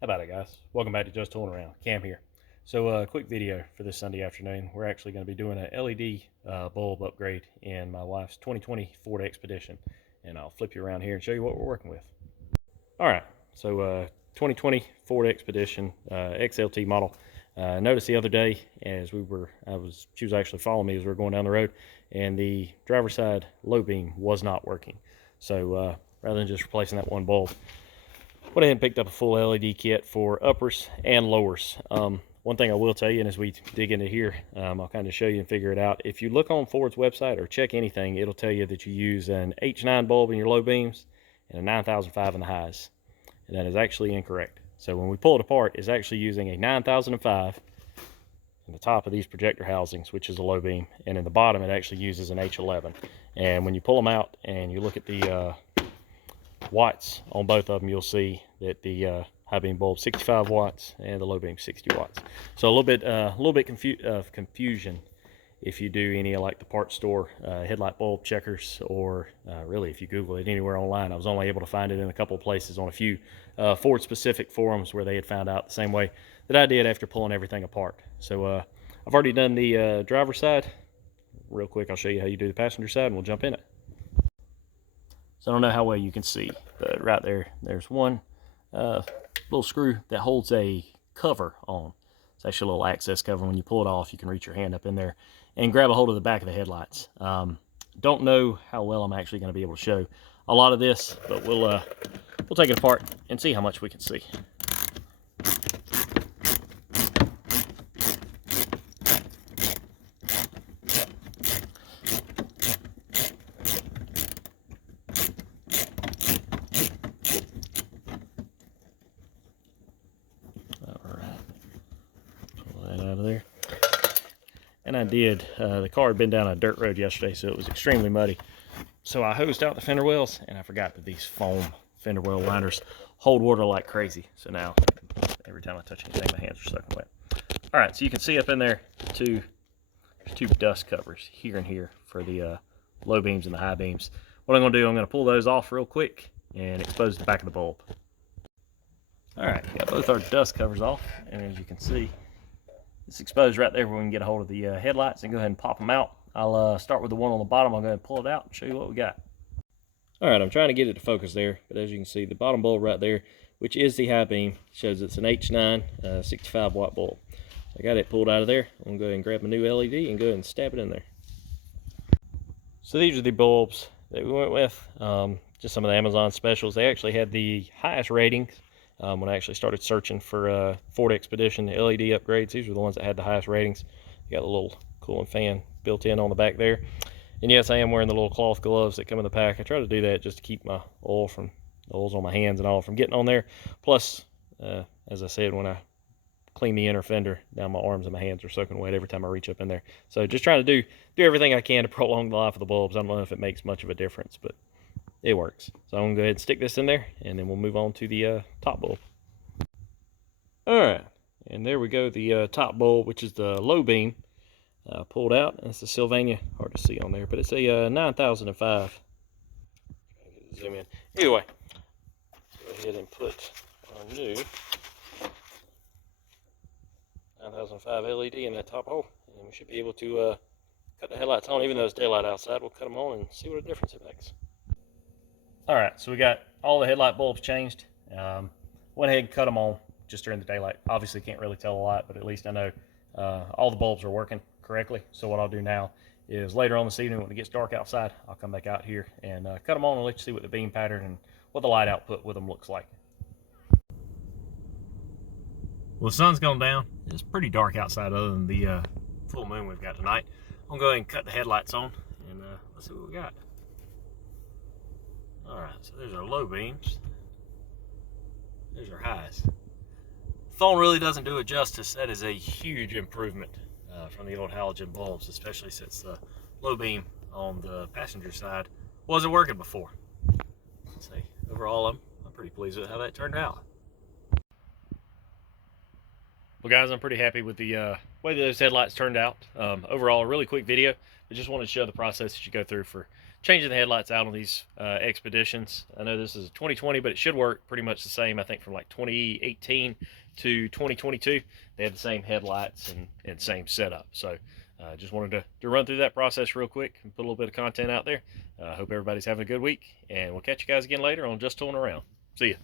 How about it, guys? Welcome back to Just Tooling Around. Cam here. So, quick video for this Sunday afternoon. We're actually going to be doing an LED bulb upgrade in my wife's 2020 Ford Expedition, and I'll flip you around here and show you what we're working with. All right, so 2020 Ford Expedition XLT model. Noticed the other day as she was actually following me as we were going down the road, and the driver's side low beam was not working. So rather than just replacing that one bulb, went ahead and picked up a full LED kit for uppers and lowers. One thing I will tell you, and as we dig into here, I'll kind of show you and figure it out. If you look on Ford's website or check anything, it'll tell you that you use an H9 bulb in your low beams and a 9005 in the highs. And that is actually incorrect. So when we pull it apart, it's actually using a 9005 in the top of these projector housings, which is a low beam, and in the bottom it actually uses an H11. And when you pull them out and you look at the watts on both of them, you'll see that the high beam bulb 65 watts and the low beam 60 watts. So a little bit of confusion if you do any like the parts store headlight bulb checkers, or really if you Google it anywhere online. I was only able to find it in a couple of places on a few Ford specific forums where they had found out the same way that I did after pulling everything apart. So I've already done the driver's side. Real quick, I'll show you how you do the passenger side and we'll jump in it. So I don't know how well you can see, but right there's one little screw that holds a cover on. It's actually a little access cover. When you pull it off, you can reach your hand up in there and grab a hold of the back of the headlights. Don't know how well I'm actually going to be able to show a lot of this, but we'll take it apart and see how much we can see. Out of there. And I did, the car had been down a dirt road yesterday, so it was extremely muddy. So I hosed out the fender wells, and I forgot that these foam fender well liners hold water like crazy. So now, every time I touch anything, my hands are soaking wet. All right, so you can see up in there there's two dust covers here and here for the low beams and the high beams. What I'm gonna do, I'm gonna pull those off real quick and expose the back of the bulb. All right, got both our dust covers off, and as you can see, it's exposed right there where we can get a hold of the headlights and go ahead and pop them out. I'll start with the one on the bottom. I'll go ahead and pull it out and show you what we got. All right, I'm trying to get it to focus there, but as you can see, the bottom bulb right there, which is the high beam, shows it's an H9 65 watt bulb. I got it pulled out of there. I'm gonna go ahead and grab my new LED and go ahead and stab it in there. So these are the bulbs that we went with, just some of the Amazon specials. They actually had the highest ratings. When I actually started searching for Ford Expedition LED upgrades, these were the ones that had the highest ratings. You got a little cooling fan built in on the back there. And yes, I am wearing the little cloth gloves that come in the pack. I try to do that just to keep my oils on my hands and all from getting on there. Plus, as I said, when I clean the inner fender, down my arms and my hands are soaking wet every time I reach up in there. So just trying to do everything I can to prolong the life of the bulbs. I don't know if it makes much of a difference, but it works. So I'm gonna go ahead and stick this in there, and then we'll move on to the top bulb. All right, and there we go, the top bulb, which is the low beam, pulled out. And it's the Sylvania, hard to see on there, but it's a 9005. Zoom in. Anyway, go ahead and put our new 9005 LED in that top hole, and we should be able to cut the headlights on. Even though it's daylight outside, we'll cut them on and see what a difference it makes. All right, so we got all the headlight bulbs changed. Went ahead and cut them on just during the daylight. Obviously can't really tell a lot, but at least I know all the bulbs are working correctly. So what I'll do now is later on this evening when it gets dark outside, I'll come back out here and cut them on and let you see what the beam pattern and what the light output with them looks like. Well, the sun's gone down. It's pretty dark outside other than the full moon we've got tonight. I'm going to go ahead and cut the headlights on, and let's see what we got. All right, so there's our low beams. There's our highs. Phone really doesn't do it justice. That is a huge improvement from the old halogen bulbs, especially since the low beam on the passenger side wasn't working before. Let's see, overall, I'm pretty pleased with how that turned out. Well, guys, I'm pretty happy with the way that those headlights turned out. Overall, a really quick video. I just wanted to show the process that you go through for changing the headlights out on these Expeditions. I know this is a 2020, but it should work pretty much the same. I think from like 2018 to 2022, they had the same headlights and same setup. So just wanted to run through that process real quick and put a little bit of content out there. Hope everybody's having a good week, and we'll catch you guys again later on Just Tooling Around. See ya.